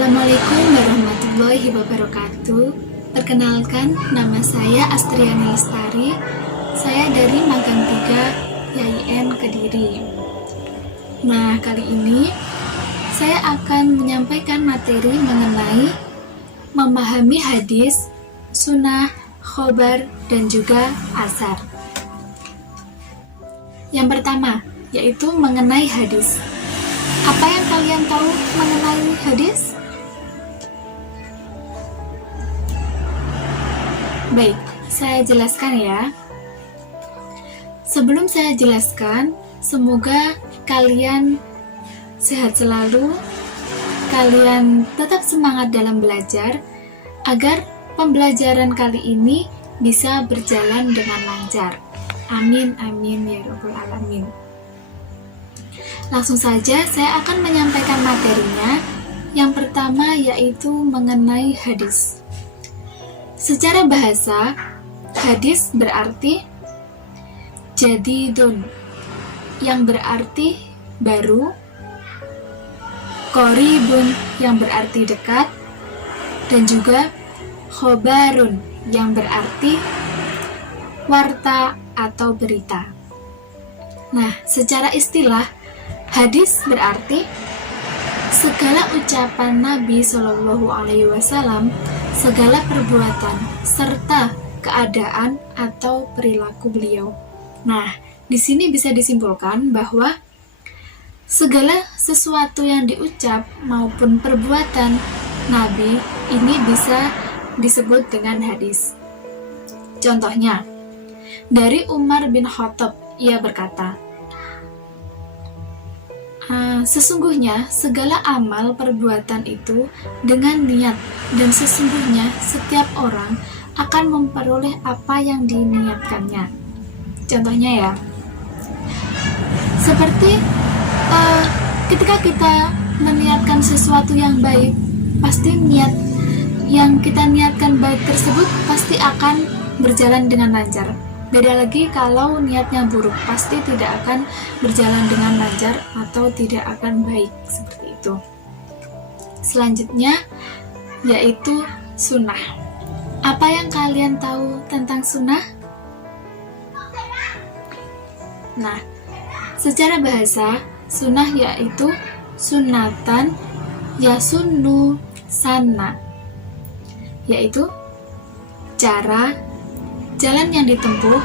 Assalamualaikum warahmatullahi wabarakatuh. Perkenalkan, nama saya Astriani Lestari. Saya dari Magang 3 YIN Kediri. Nah, kali ini saya akan menyampaikan materi mengenai memahami hadis, sunnah, khobar, dan juga asar. Yang pertama, yaitu mengenai hadis. Apa yang kalian tahu mengenai hadis? Baik, saya jelaskan ya. Sebelum saya jelaskan, semoga kalian sehat selalu, kalian tetap semangat dalam belajar, agar pembelajaran kali ini bisa berjalan dengan lancar. Amin, amin, ya Rabbal Alamin. Langsung saja saya akan menyampaikan materinya. Yang pertama yaitu mengenai hadis. Secara bahasa, hadis berarti jadidun, yang berarti baru, qoribun, yang berarti dekat, dan juga khobarun, yang berarti warta atau berita. Nah, secara istilah, hadis berarti segala ucapan Nabi Shallallahu Alaihi Wasallam, segala perbuatan serta keadaan atau perilaku beliau. Nah, di sini bisa disimpulkan bahwa segala sesuatu yang diucap maupun perbuatan Nabi ini bisa disebut dengan hadis. Contohnya, dari Umar bin Khattab, ia berkata, sesungguhnya segala amal perbuatan itu dengan niat, dan sesungguhnya setiap orang akan memperoleh apa yang diniatkannya. Contohnya ya, seperti ketika kita meniatkan sesuatu yang baik, pasti niat yang kita niatkan baik tersebut pasti akan berjalan dengan lancar. Beda lagi kalau niatnya buruk, pasti tidak akan berjalan dengan lancar atau tidak akan baik, seperti itu. Selanjutnya yaitu sunnah. Apa yang kalian tahu tentang sunnah? Nah, secara bahasa, sunnah yaitu sunnatan yasunnu sanna, yaitu cara, jalan yang ditempuh,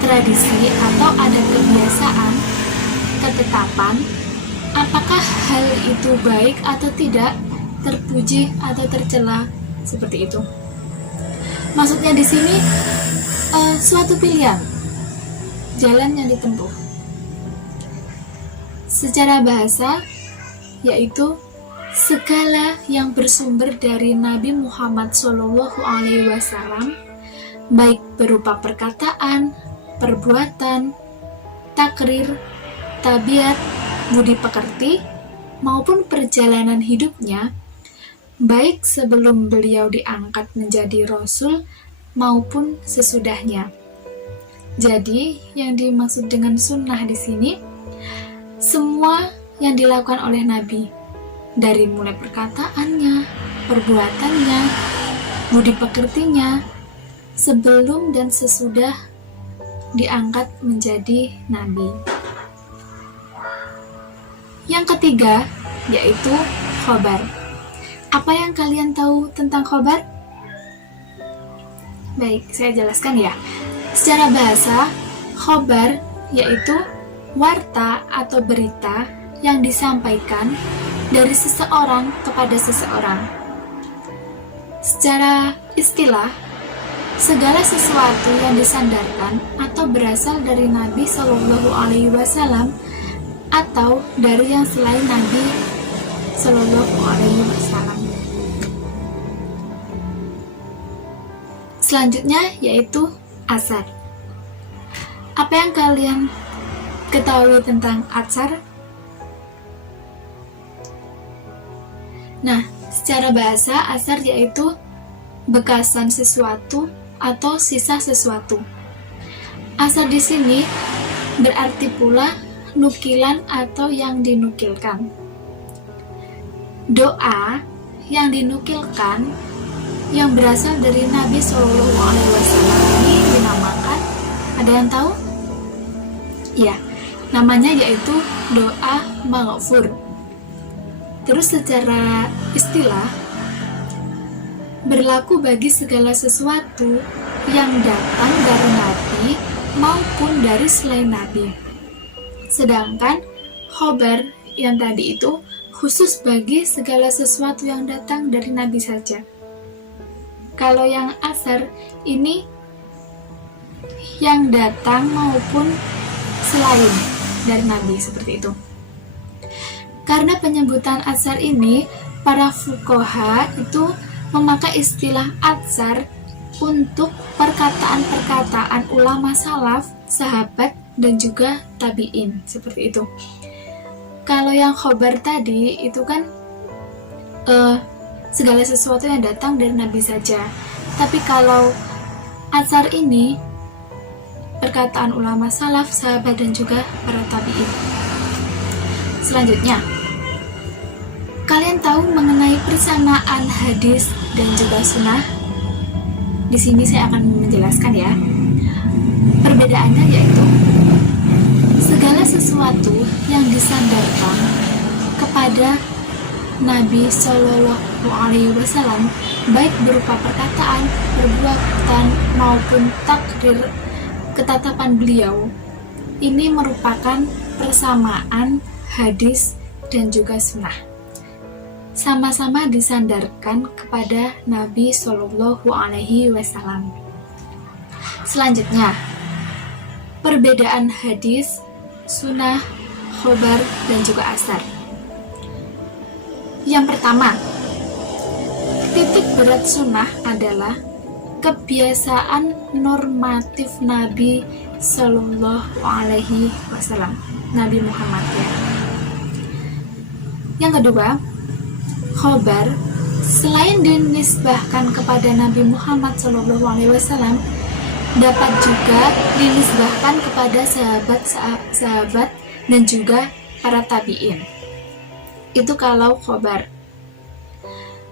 tradisi atau adat kebiasaan, ketetapan, apakah hal itu baik atau tidak, terpuji atau tercela, seperti itu. Maksudnya di sini suatu pilihan, jalan yang ditempuh. Secara bahasa, yaitu segala yang bersumber dari Nabi Muhammad SAW, baik berupa perkataan, perbuatan, takrir, tabiat, budi pekerti, maupun perjalanan hidupnya, baik sebelum beliau diangkat menjadi Rasul maupun sesudahnya. Jadi, yang dimaksud dengan sunnah di sini, semua yang dilakukan oleh Nabi, dari mulai perkataannya, perbuatannya, budi pekertinya, sebelum dan sesudah diangkat menjadi nabi. Yang ketiga yaitu khobar. Apa yang kalian tahu tentang khobar? Baik, saya jelaskan ya. Secara bahasa, khobar yaitu warta atau berita yang disampaikan dari seseorang kepada seseorang. Secara istilah, segala sesuatu yang disandarkan atau berasal dari Nabi Shallallahu Alaihi Wasallam atau dari yang selain Nabi Shallallahu Alaihi Wasallam. Selanjutnya yaitu asar. Apa yang kalian ketahui tentang asar? Nah, secara bahasa asar yaitu bekasan sesuatu atau sisa sesuatu. Asar di sini berarti pula nukilan atau yang dinukilkan. Doa yang dinukilkan yang berasal dari Nabi Shallallahu Alaihi Wasallam ini dinamakan, ada yang tahu? Ya, namanya yaitu doa maghfur. Terus secara istilah berlaku bagi segala sesuatu yang datang dari Nabi maupun dari selain Nabi. Sedangkan khobar yang tadi itu khusus bagi segala sesuatu yang datang dari Nabi saja. Kalau yang asar ini yang datang maupun selain dari Nabi, seperti itu. Karena penyebutan asar ini, para fuqaha itu memakai istilah asar untuk perkataan-perkataan ulama salaf, sahabat, dan juga tabi'in, seperti itu. Kalau yang khobar tadi itu kan segala sesuatu yang datang dari Nabi saja. Tapi kalau asar ini perkataan ulama salaf, sahabat, dan juga para tabi'in. Selanjutnya, kalian tahu mengenai persamaan hadis dan juga sunnah? Di sini saya akan menjelaskan ya. Perbedaannya yaitu segala sesuatu yang disandarkan kepada Nabi Shallallahu Alaihi Wasallam, baik berupa perkataan, perbuatan, maupun takdir ketetapan beliau, ini merupakan persamaan hadis dan juga sunnah. Sama-sama disandarkan kepada Nabi Shallallahu Alaihi Wasallam. Selanjutnya, perbedaan hadis, sunnah, khobar, dan juga asar. Yang pertama, titik berat sunnah adalah kebiasaan normatif Nabi Shallallahu Alaihi Wasallam, Nabi Muhammad ya. Yang kedua, khobar selain dinisbahkan kepada Nabi Muhammad Shallallahu Alaihi Wasallam, dapat juga dinisbahkan kepada sahabat-sahabat dan juga para tabi'in. Itu kalau khobar.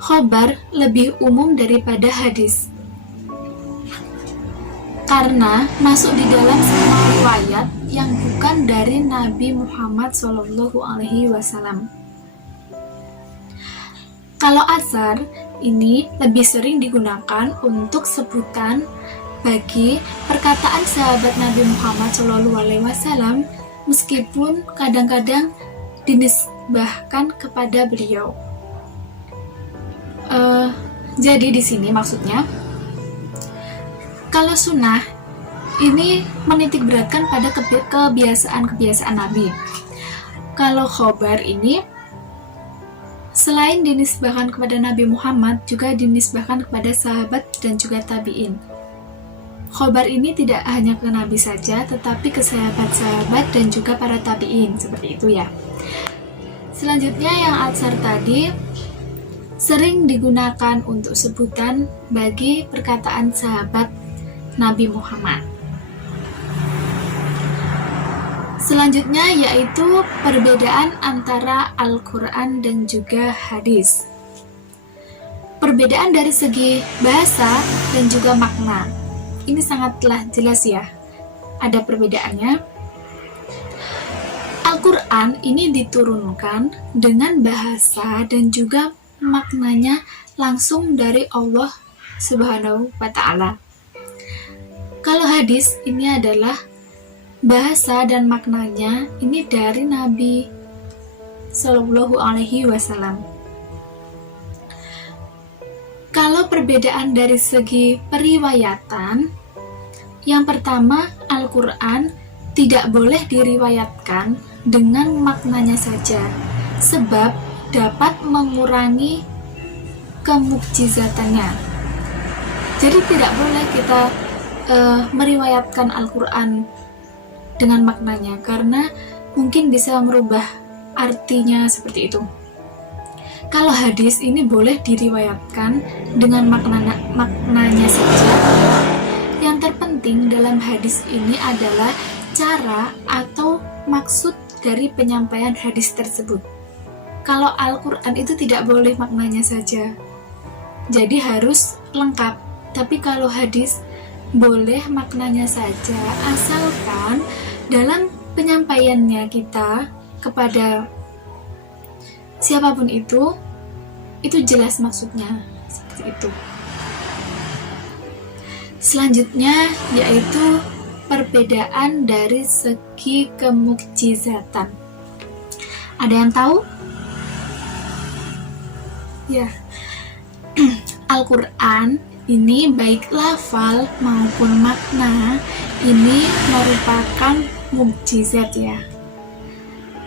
Khobar lebih umum daripada hadis, karena masuk di dalam semua riwayat yang bukan dari Nabi Muhammad Shallallahu Alaihi Wasallam. Kalau asar ini lebih sering digunakan untuk sebutan bagi perkataan sahabat Nabi Muhammad Shallallahu Alaihi Wasallam, meskipun kadang-kadang dinisbahkan kepada beliau. Jadi di sini maksudnya, kalau sunnah ini menitik beratkan pada kebiasaan-kebiasaan Nabi. Kalau khobar ini selain dinisbahkan kepada Nabi Muhammad, juga dinisbahkan kepada sahabat dan juga tabi'in. Khobar ini tidak hanya ke Nabi saja, tetapi ke sahabat-sahabat dan juga para tabi'in, seperti itu ya. Selanjutnya yang atsar tadi sering digunakan untuk sebutan bagi perkataan sahabat Nabi Muhammad. Selanjutnya yaitu perbedaan antara Al-Quran dan juga hadis. Perbedaan dari segi bahasa dan juga makna. Ini sangatlah jelas ya, ada perbedaannya. Al-Quran ini diturunkan dengan bahasa dan juga maknanya langsung dari Allah Subhanahu wa Ta'ala. Kalau hadis ini adalah bahasa dan maknanya ini dari Nabi Sallallahu Alaihi Wasallam. Kalau perbedaan dari segi periwayatan, yang pertama, Al-Quran tidak boleh diriwayatkan dengan maknanya saja, sebab dapat mengurangi kemukjizatannya. Jadi tidak boleh kita meriwayatkan Al-Quran dengan maknanya, karena mungkin bisa merubah artinya seperti itu. Kalau hadis ini boleh diriwayatkan dengan maknanya saja. Yang terpenting dalam hadis ini adalah cara atau maksud dari penyampaian hadis tersebut. kalau Al-Quran itu tidak boleh maknanya saja, jadi harus lengkap. Tapi kalau hadis boleh maknanya saja, asalkan dalam penyampaiannya kita kepada siapapun itu jelas maksudnya, seperti itu. Selanjutnya yaitu perbedaan dari segi kemukjizatan. Ada yang tahu? Ya, Al-Quran ini baik lafal maupun makna ini merupakan mukjizat ya.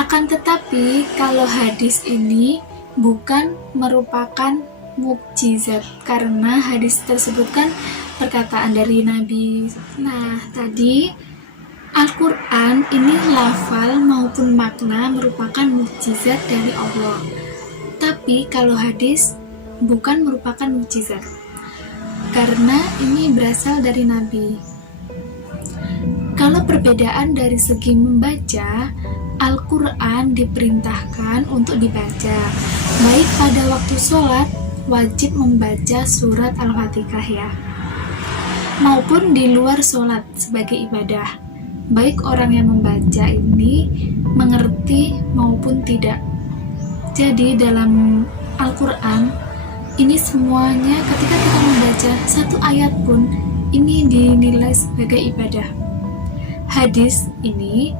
Akan tetapi kalau hadis ini bukan merupakan mukjizat, karena hadis tersebut kan perkataan dari Nabi. Nah, tadi Al-Quran ini lafal maupun makna merupakan mukjizat dari Allah. Tapi kalau hadis bukan merupakan mukjizat, karena ini berasal dari Nabi. Kalau perbedaan dari segi membaca, Al-Quran diperintahkan untuk dibaca. Baik pada waktu sholat, wajib membaca surat Al-Fatihah ya, maupun di luar sholat sebagai ibadah. Baik orang yang membaca ini mengerti maupun tidak. Jadi dalam Al-Quran ini semuanya ketika kita membaca satu ayat pun ini dinilai sebagai ibadah. Hadis ini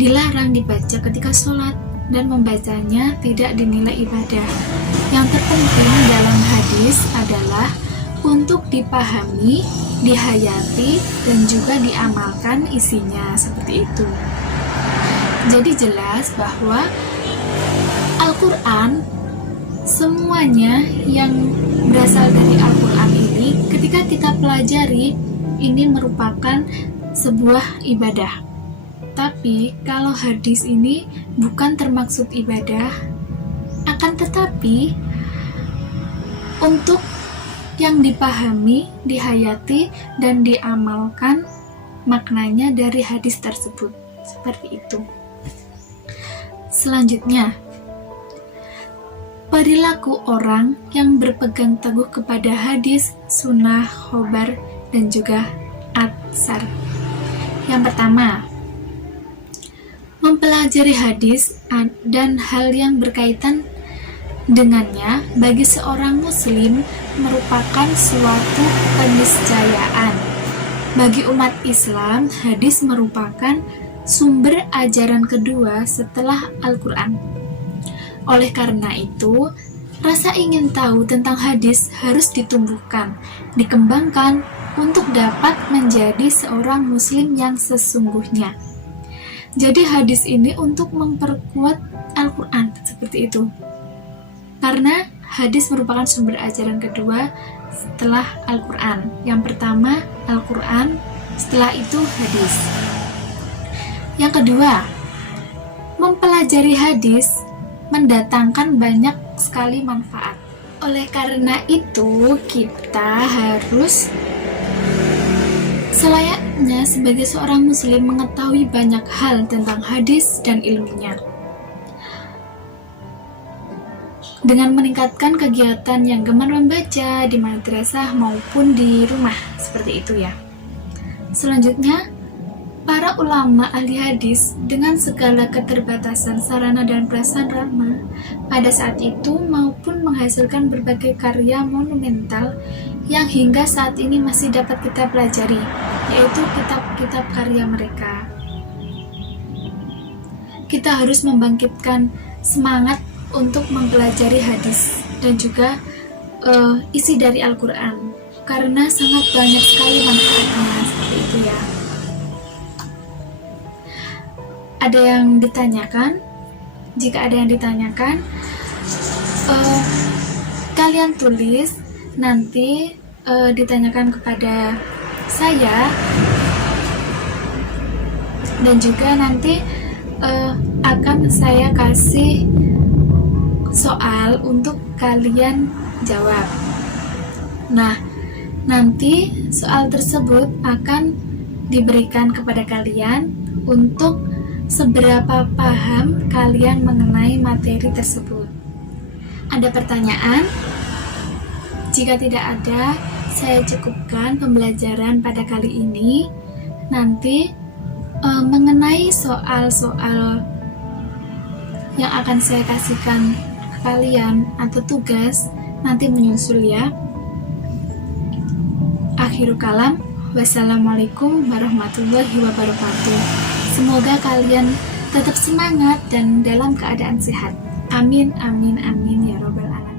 dilarang dibaca ketika sholat dan membacanya tidak dinilai ibadah. Yang terpenting dalam hadis adalah untuk dipahami, dihayati, dan juga diamalkan isinya, seperti itu. Jadi jelas bahwa Al-Quran, semuanya yang berasal dari Al-Quran ini ketika kita pelajari ini merupakan sebuah ibadah. Tapi kalau hadis ini bukan termaksud ibadah, akan tetapi untuk yang dipahami, dihayati, dan diamalkan maknanya dari hadis tersebut, seperti itu. Selanjutnya, perilaku orang yang berpegang teguh kepada hadis, sunnah, khobar, dan juga atsar. Yang pertama, mempelajari hadis dan hal yang berkaitan dengannya bagi seorang muslim merupakan suatu keniscayaan. Bagi umat Islam, hadis merupakan sumber ajaran kedua setelah Al-Quran. Oleh karena itu, rasa ingin tahu tentang hadis harus ditumbuhkan, dikembangkan untuk dapat menjadi seorang muslim yang sesungguhnya. Jadi hadis ini untuk memperkuat Al-Quran, seperti itu. Karena hadis merupakan sumber ajaran kedua setelah Al-Quran. Yang pertama Al-Quran, setelah itu hadis. Yang kedua, mempelajari hadis mendatangkan banyak sekali manfaat. Oleh karena itu, kita harus selayaknya sebagai seorang muslim mengetahui banyak hal tentang hadis dan ilmunya. Dengan meningkatkan kegiatan yang gemar membaca di madrasah maupun di rumah, seperti itu ya. Selanjutnya, para ulama ahli hadis dengan segala keterbatasan sarana dan prasarana pada saat itu maupun menghasilkan berbagai karya monumental yang hingga saat ini masih dapat kita pelajari, yaitu kitab-kitab karya mereka. Kita harus membangkitkan semangat untuk mempelajari hadis dan juga isi dari Al-Quran, karena sangat banyak sekali manfaatnya, seperti itu ya. Ada yang ditanyakan? Jika ada yang ditanyakan, kalian tulis, nanti ditanyakan kepada saya, dan juga nanti akan saya kasih soal untuk kalian jawab. Nah, nanti soal tersebut akan diberikan kepada kalian untuk seberapa paham kalian mengenai materi tersebut? Ada pertanyaan? Jika tidak ada, saya cukupkan pembelajaran pada kali ini. Nanti mengenai soal-soal yang akan saya kasihkan ke kalian atau tugas nanti menyusul ya. Akhirul kalam, wassalamualaikum warahmatullahi wabarakatuh. Semoga kalian tetap semangat dan dalam keadaan sehat. Amin, amin, amin ya robbal alamin.